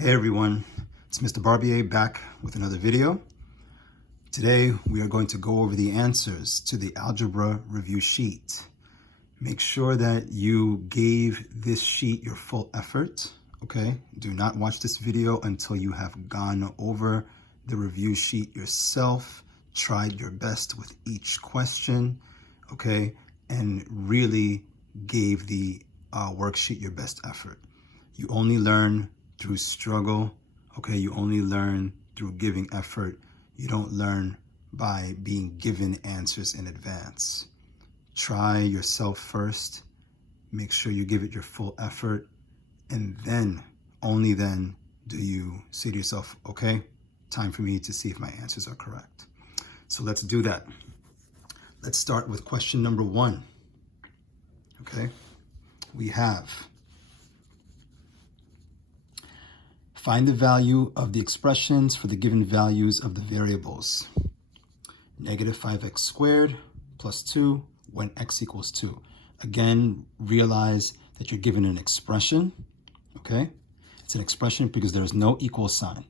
Hey everyone, it's Mr. Barbier back with another video. Today we are going to go over the answers to the algebra review sheet. Make sure that you gave this sheet your full effort, okay? Do not watch this video until you have gone over the review sheet yourself, tried your best with each question, okay? And really gave the worksheet your best effort. You only learn through struggle, okay? You only learn through giving effort. You don't learn by being given answers in advance. Try yourself first. Make sure you give it your full effort. And then, only then, do you say to yourself, okay, time for me to see if my answers are correct. So let's do that. Let's start with question number 1, okay? We have, find the value of the expressions for the given values of the variables. Negative 5x squared plus 2 when x equals 2. Again, realize that you're given an expression, okay? It's an expression because there's no equal sign.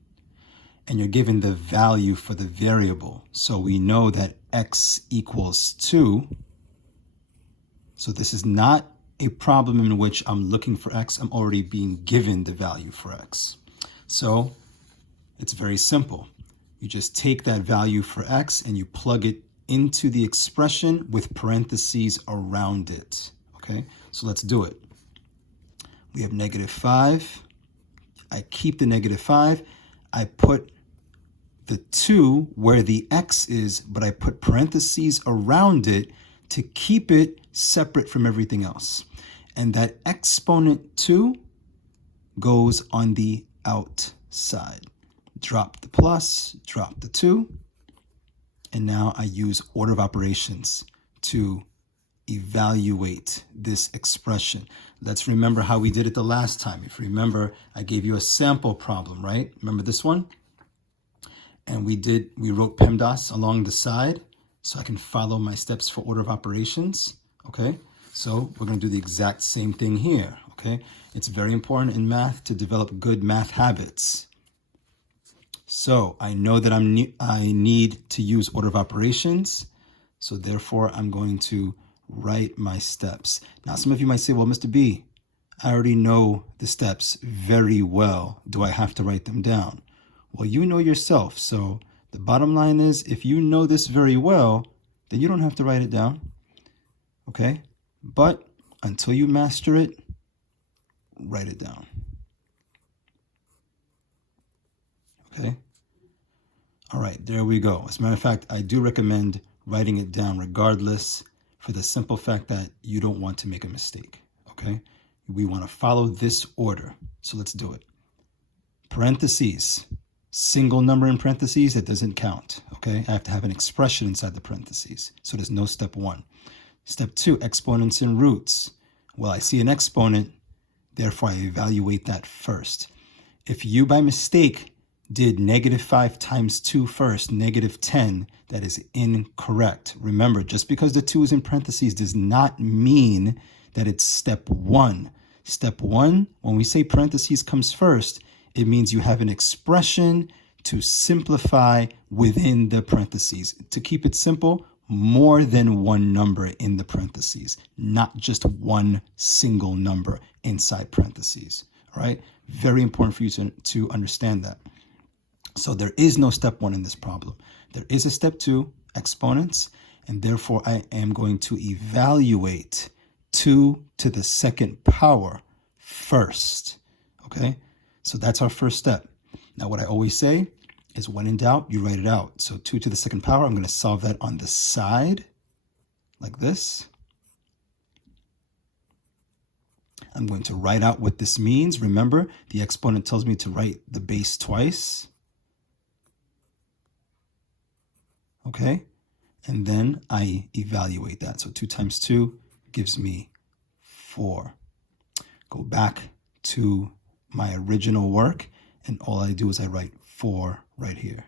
And you're given the value for the variable. So we know that x equals 2. So this is not a problem in which I'm looking for x. I'm already being given the value for x. So it's very simple. You just take that value for x and you plug it into the expression with parentheses around it, okay? So let's do it. We have negative 5. I keep the negative 5. I put the 2 where the x is, but I put parentheses around it to keep it separate from everything else. And that exponent 2 goes on the outside. Drop the plus, drop the 2, and now I use order of operations to evaluate this expression. Let's remember how we did it the last time. If you remember, I gave you a sample problem, right? Remember this one? And we wrote PEMDAS along the side so I can follow my steps for order of operations, okay? So we're going to do the exact same thing here, okay? It's very important in math to develop good math habits. So I know that I need to use order of operations. So therefore, I'm going to write my steps. Now, some of you might say, well, Mr. B, I already know the steps very well. Do I have to write them down? Well, you know yourself. So the bottom line is, if you know this very well, then you don't have to write it down, okay? But until you master it, write it down. Okay? All right, there we go. As a matter of fact, I do recommend writing it down regardless, for the simple fact that you don't want to make a mistake, okay? We want to follow this order. So let's do it. Parentheses, single number in parentheses, that doesn't count, okay? I have to have an expression inside the parentheses. So there's no step 1. Step 2, exponents and roots. Well, I see an exponent, therefore I evaluate that first. If you by mistake did negative 5 times 2 first, negative 10, that is incorrect. Remember, just because the 2 is in parentheses does not mean that it's step 1. Step 1, when we say parentheses comes first, it means you have an expression to simplify within the parentheses. To keep it simple, more than one number in the parentheses, not just one single number inside parentheses, all right? Very important for you to understand that. So there is no step 1 in this problem. There is a step 2, exponents, and therefore I am going to evaluate 2 to the second power first, okay? So that's our first step. Now what I always say is when in doubt, you write it out. So 2 to the second power, I'm going to solve that on the side, like this. I'm going to write out what this means. Remember, the exponent tells me to write the base twice. Okay? And then I evaluate that. So 2 times 2 gives me 4. Go back to my original work, and all I do is I write 4 right here.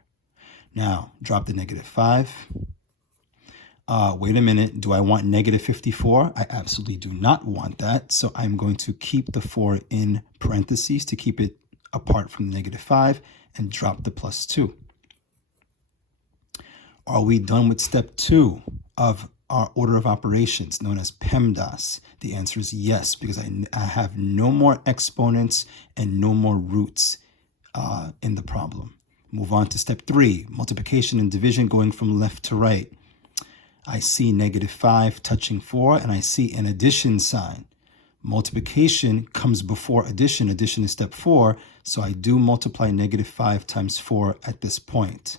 Now, drop the negative 5. Wait a minute, do I want negative 54? I absolutely do not want that. So I'm going to keep the 4 in parentheses to keep it apart from the negative 5 and drop the plus 2. Are we done with step 2 of our order of operations known as PEMDAS? The answer is yes, because I have no more exponents and no more roots in the problem. Move on to step 3, multiplication and division going from left to right. I see negative 5 touching 4, and I see an addition sign. Multiplication comes before addition. Addition is step 4, so I do multiply negative 5 times 4 at this point,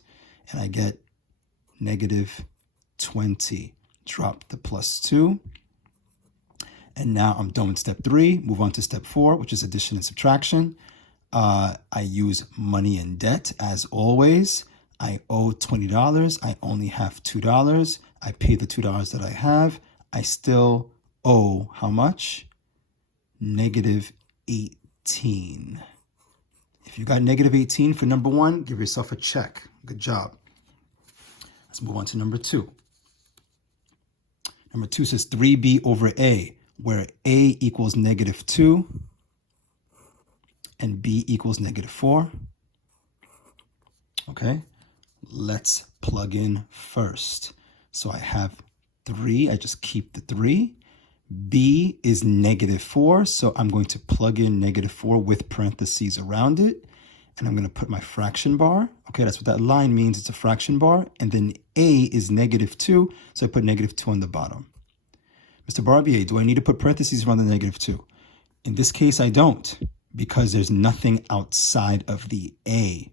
and I get negative 20. Drop the plus 2. And now I'm done with step 3. Move on to step 4, which is addition and subtraction. I use money and debt as always. I owe $20. I only have $2. I pay the $2 that I have. I still owe how much? Negative 18. If you got negative 18 for number 1, give yourself a check. Good job. Let's move on to number 2. Number 2 says 3b over a, where a equals negative 2 and b equals negative 4. Okay, let's plug in first. So I have 3, I just keep the 3. B is negative 4, so I'm going to plug in negative 4 with parentheses around it. And I'm going to put my fraction bar. Okay, that's what that line means. It's a fraction bar. And then A is negative 2, so I put negative 2 on the bottom. Mr. Barbier, do I need to put parentheses around the negative 2? In this case, I don't, because there's nothing outside of the A.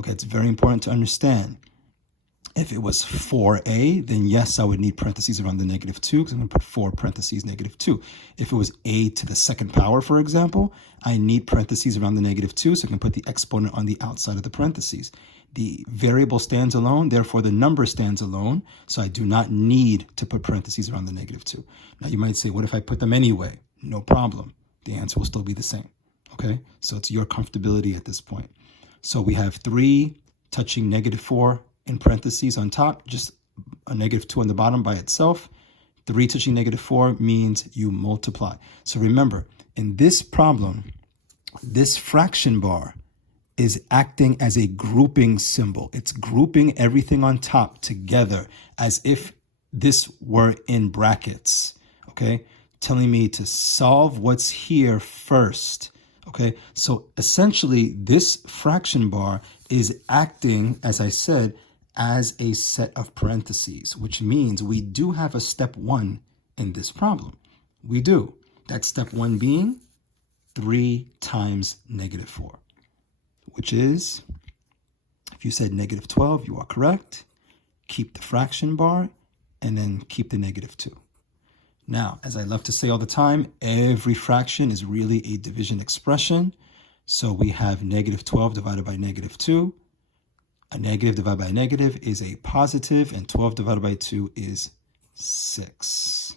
Okay, it's very important to understand. If it was 4a, then yes, I would need parentheses around the negative 2, because I'm going to put 4 parentheses negative 2. If it was a to the second power, for example, I need parentheses around the negative 2, so I can put the exponent on the outside of the parentheses. The variable stands alone, therefore the number stands alone, so I do not need to put parentheses around the negative 2. Now you might say, what if I put them anyway? No problem. The answer will still be the same. Okay, so it's your comfortability at this point. So we have 3 touching negative 4 in parentheses on top, just a negative 2 on the bottom by itself. 3 touching negative 4 means you multiply. So remember, in this problem, this fraction bar is acting as a grouping symbol. It's grouping everything on top together as if this were in brackets, okay? Telling me to solve what's here first, okay? So essentially, this fraction bar is acting, as I said, as a set of parentheses, which means we do have a step 1 in this problem. We do. That step 1 being 3 times negative 4, which is, if you said negative 12, you are correct. Keep the fraction bar and then keep the negative 2. Now, as I love to say all the time, every fraction is really a division expression. So we have negative 12 divided by negative 2. A negative divided by a negative is a positive, and 12 divided by 2 is 6.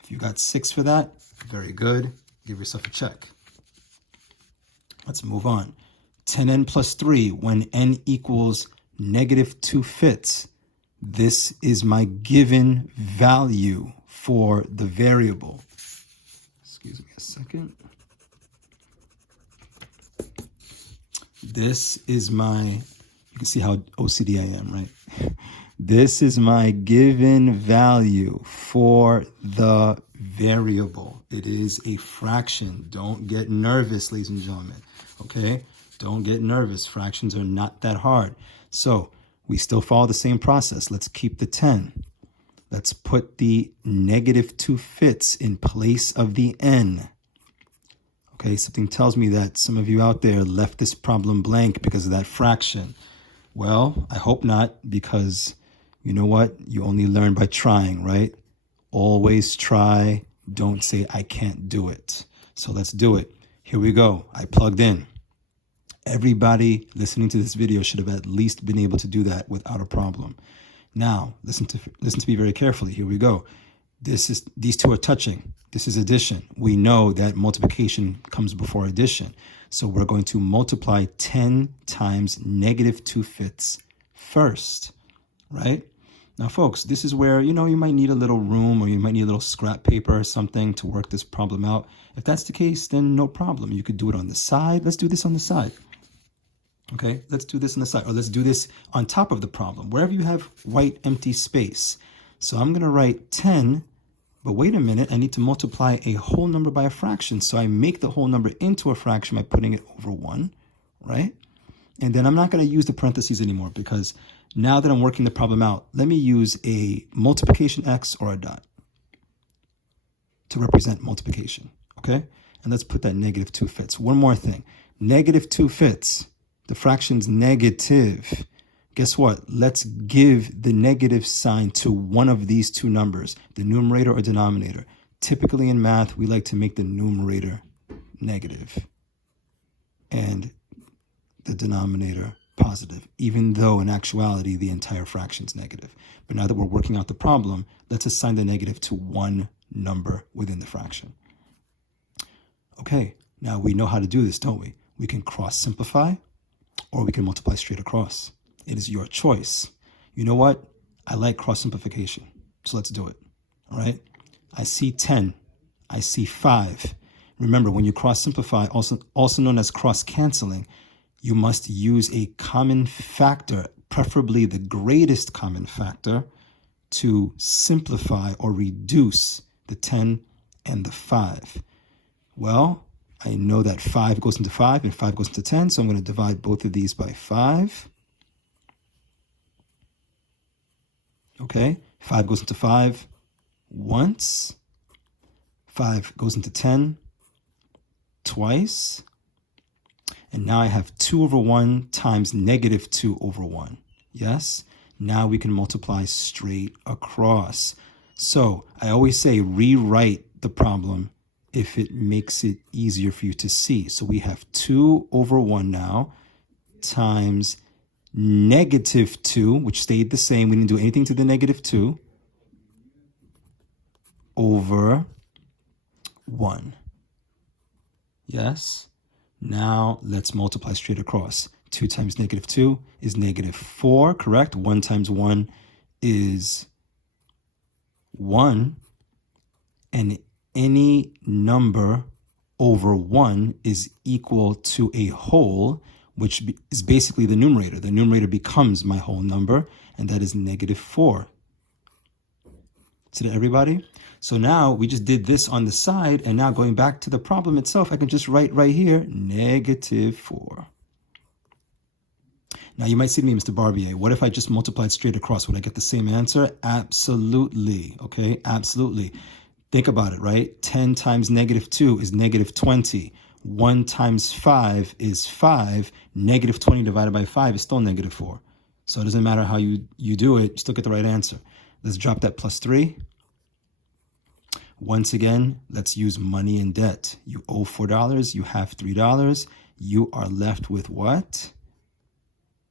If you got 6 for that, very good. Give yourself a check. Let's move on. 10n plus 3, when n equals negative 2/5. This is my given value for the variable. Excuse me a second. This is my... You can see how OCD I am, right? This is my given value for the variable. It is a fraction. Don't get nervous, ladies and gentlemen, okay? Don't get nervous. Fractions are not that hard. So we still follow the same process. Let's keep the 10. Let's put the negative 2/5 in place of the n. Okay, something tells me that some of you out there left this problem blank because of that fraction. Well, I hope not, because you know what? You only learn by trying, right? Always try. Don't say, I can't do it. So let's do it. Here we go. I plugged in. Everybody listening to this video should have at least been able to do that without a problem. Now, listen to me very carefully. Here we go. These two are touching. This is addition. We know that multiplication comes before addition. So we're going to multiply 10 times negative 2/5 first, right? Now, folks, this is where, you might need a little room or you might need a little scrap paper or something to work this problem out. If that's the case, then no problem. You could do it on the side. Let's do this on the side. Okay, let's do this on the side, or let's do this on top of the problem, wherever you have white empty space. So I'm going to write 10, but wait a minute, I need to multiply a whole number by a fraction. So I make the whole number into a fraction by putting it over 1, right? And then I'm not going to use the parentheses anymore because now that I'm working the problem out, let me use a multiplication x or a dot to represent multiplication, okay? And let's put that -2 fits. One more thing, -2 fits. The fraction's negative. Guess what? Let's give the negative sign to one of these two numbers, the numerator or denominator. Typically in math, we like to make the numerator negative and the denominator positive, even though in actuality, the entire fraction's negative. But now that we're working out the problem, let's assign the negative to one number within the fraction. Okay, now we know how to do this, don't we? We can cross simplify, or we can multiply straight across. It is your choice. You know what? I like cross simplification, so let's do it, all right? I see 10, I see 5. Remember, when you cross simplify, also known as cross canceling, you must use a common factor, preferably the greatest common factor, to simplify or reduce the 10 and the 5. Well, I know that 5 goes into 5 and 5 goes into 10, so I'm going to divide both of these by 5. Okay, 5 goes into 5 once. 5 goes into 10 twice. And now I have 2 over 1 times -2 over 1. Yes? Now we can multiply straight across. So I always say rewrite the problem if it makes it easier for you to see. So we have 2 over 1 now times -2, which stayed the same. We didn't do anything to the -2, over 1. Yes? Now let's multiply straight across. 2 times -2 is -4, correct? 1 times 1 is 1. And any number over 1 is equal to a whole, which is basically the numerator. The numerator becomes my whole number, and that is -4. So to everybody? So now we just did this on the side, and now going back to the problem itself, I can just write right here, -4. Now you might say to me, Mr. Barbier, what if I just multiplied straight across? Would I get the same answer? Absolutely, okay, absolutely. Think about it, right? 10 times -2 is -20. 1 times 5 is 5. -20 divided by 5 is still -4. So it doesn't matter how you do it, you still get the right answer. Let's drop that +3. Once again, let's use money and debt. You owe $4, you have $3. You are left with what?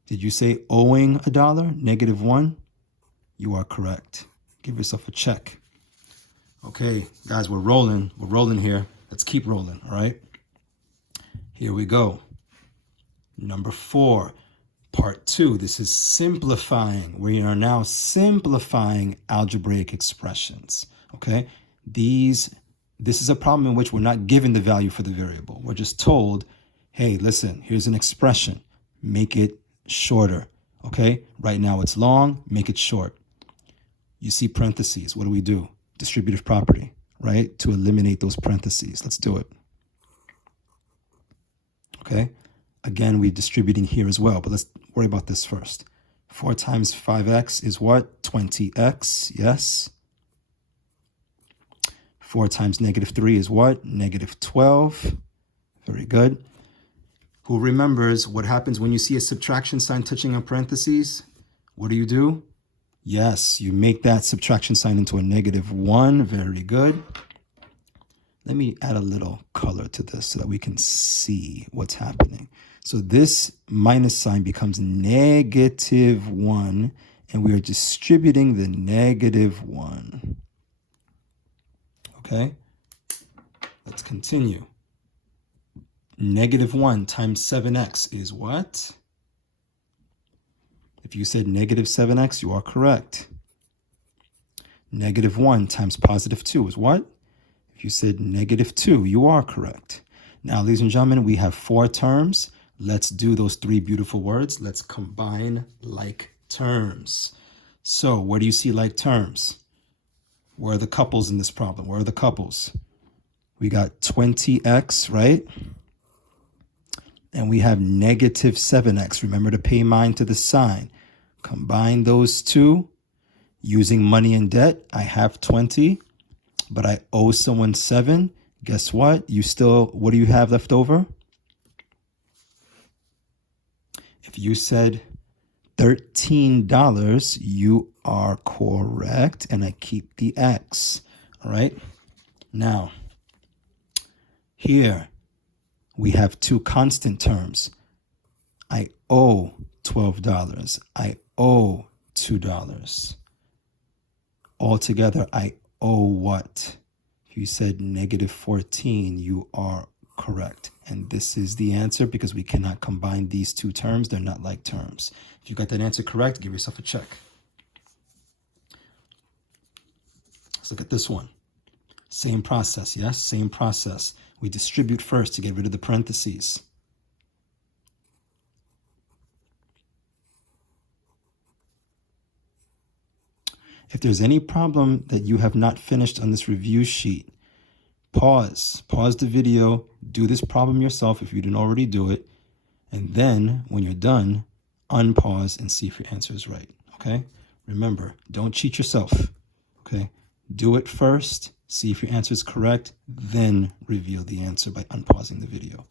Did you say owing $1, -1? You are correct. Give yourself a check. Okay, guys, we're rolling. We're rolling here. Let's keep rolling, all right? Here we go. Number 4, part 2. This is simplifying. We are now simplifying algebraic expressions, okay? This is a problem in which we're not given the value for the variable. We're just told, hey, listen, here's an expression. Make it shorter, okay? Right now it's long, make it short. You see parentheses. What do? Distributive property, right? To eliminate those parentheses. Let's do it. Okay? Again, we're distributing here as well, but let's worry about this first. 4 times 5x is what? 20x, yes. 4 times -3 is what? -12. Very good. Who remembers what happens when you see a subtraction sign touching on parentheses? What do? Yes, you make that subtraction sign into a -1. Very good. Let me add a little color to this so that we can see what's happening. So this minus sign becomes -1, and we are distributing the -1. Okay, let's continue. -1 times 7x is what? If you said -7x, you are correct. Negative 1 times positive 2 is what? If you said negative 2, you are correct. Now, ladies and gentlemen, we have 4 terms. Let's do those 3 beautiful words. Let's combine like terms. So where do you see like terms? Where are the couples in this problem? Where are the couples? We got 20x, right? And we have negative 7x. Remember to pay mind to the sign. Combine those two using money and debt. I have 20, but I owe someone 7. Guess what? What do you have left over? If you said $13, you are correct, and I keep the X. All right. Now, here we have 2 constant terms. I owe $12. I owe $2. Altogether, I owe what? If you said negative 14, you are correct. And this is the answer because we cannot combine these 2 terms. They're not like terms. If you got that answer correct, give yourself a check. Let's look at this one. Same process, yes? Same process. We distribute first to get rid of the parentheses. If there's any problem that you have not finished on this review sheet, pause the video, do this problem yourself if you didn't already do it, and then when you're done, unpause and see if your answer is right, okay? Remember, don't cheat yourself, okay? Do it first, see if your answer is correct, then reveal the answer by unpausing the video.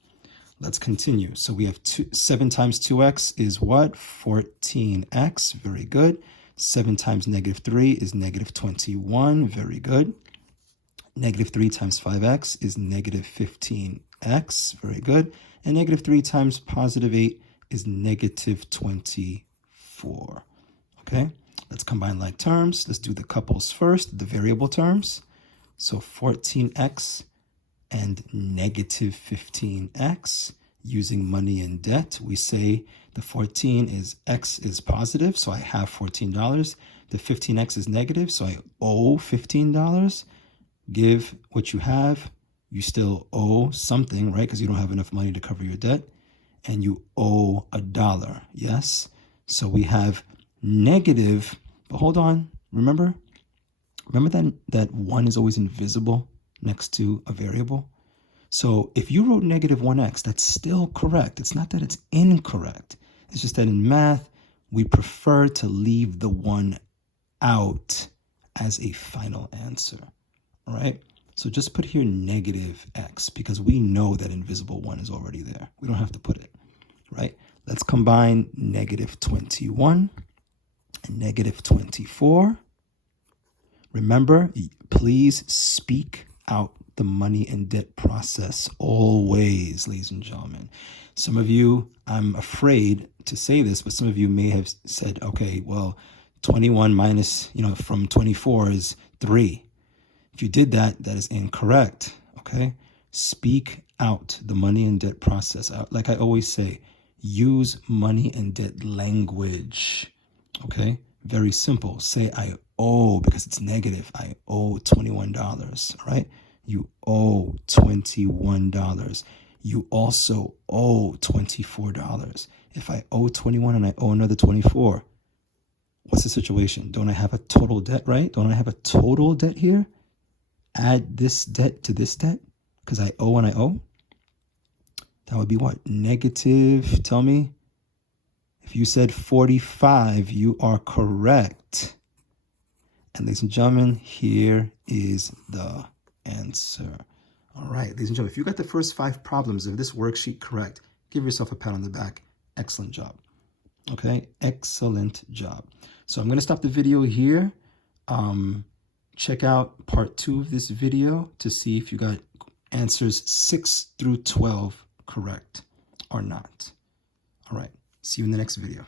Let's continue. So we have 7 times 2x is what? 14x, very good. 7 times negative 3 is negative 21, very good. Negative 3 times 5x is negative 15x, very good. And negative 3 times positive 8 is negative 24, okay? Let's combine like terms. Let's do the couples first, the variable terms. So 14x and negative 15x. Using money and debt, we say the 14 is x is positive, so I have $14. The 15x is negative, so I owe $15. Give what you have. You still owe something, right? Because you don't have enough money to cover your debt. And you owe $1, yes? So we have negative, but hold on. Remember that 1 is always invisible next to a variable? So if you wrote negative 1x, that's still correct. It's not that it's incorrect. It's just that in math, we prefer to leave the 1 out as a final answer, all right? So just put here negative x because we know that invisible 1 is already there. We don't have to put it, right? Let's combine negative 21 and negative 24. Remember, please speak out the money and debt process always, ladies and gentlemen. Some of you, I'm afraid to say this, but some of you may have said, okay, well, 21 minus, from 24 is 3. If you did that, that is incorrect, okay? Speak out the money and debt process. Like I always say, use money and debt language, okay? Very simple. Say I owe, because it's negative, I owe $21, right? You owe $21. You also owe $24. If I owe 21 and I owe another 24, what's the situation? Don't I have a total debt, right? Don't I have a total debt here? Add this debt to this debt because I owe and I owe. That would be what? Negative, tell me. If you said 45, you are correct. And ladies and gentlemen, here is the answer. All right, ladies and gentlemen, if you got the first 5 problems of this worksheet correct, give yourself a pat on the back. Excellent job. Okay, excellent job. So I'm going to stop the video here. Check out part 2 of this video to see if you got answers 6 through 12 correct or not. All right, see you in the next video.